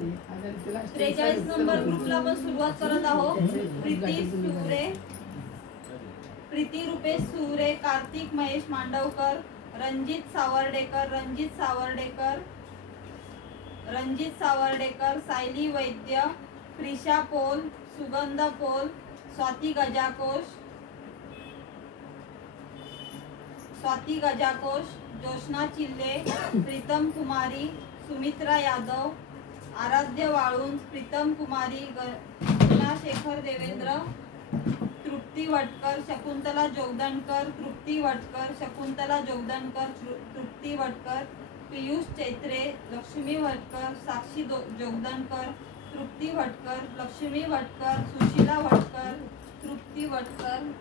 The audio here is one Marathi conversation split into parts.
43 नंबर ग्रुपला आपण सुरुवात करत आहोत. प्रीती रुपेश सुरे, कार्तिक महेश मांडवकर, रणजित सावर्डेकर, सायली वैद्य, प्रिशा पोल, सुगंध पोल, स्वाती गजाकोश, जोशना चिल्ले, प्रीतम कुमारी, सुमित्रा यादव, आराध्य वाळुंज, प्रीतम कुमारी, गणा शेखर देवेंद्र, तृप्ती वटकर, शकुंतला जोगदंडकर, तृप्ती वटकर, पियुष चैत्रे, लक्ष्मी वटकर, साक्षी जोगदंडकर, तृप्ती वटकर, लक्ष्मी वटकर, सुशीला वटकर, तृप्ती वटकर,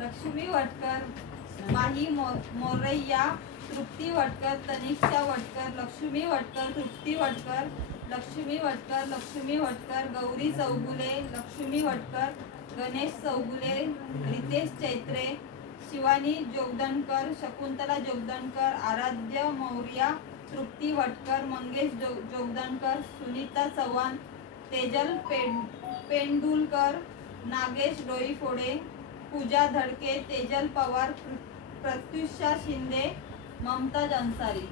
लक्ष्मी वटकर, माही मोरैया, तृप्ती वटकर, तनिष्ठा वटकर, लक्ष्मी वटकर, तृप्ती वटकर, लक्ष्मी वटकर, गौरी चौगुले, लक्ष्मी वटकर, गणेश चौगुले, रितेश चैत्रे, शिवानी जोगदंडकर, शकुंतला जोगदंडकर, आराध्य मौर्या, तृप्ती वटकर, मंगेश जोगदंडकर, सुनीता चव्हाण, तेजल पेंडुलकर, नागेश डोईफोडे, पूजा धडके, तेजल पवार, प्रत्युषा शिंदे, ममताज अन्सारी.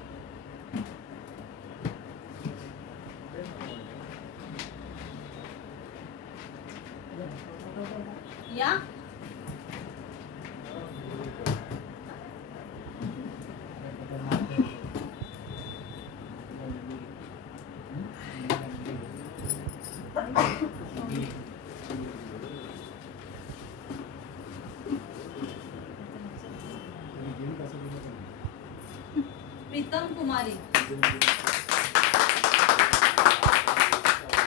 या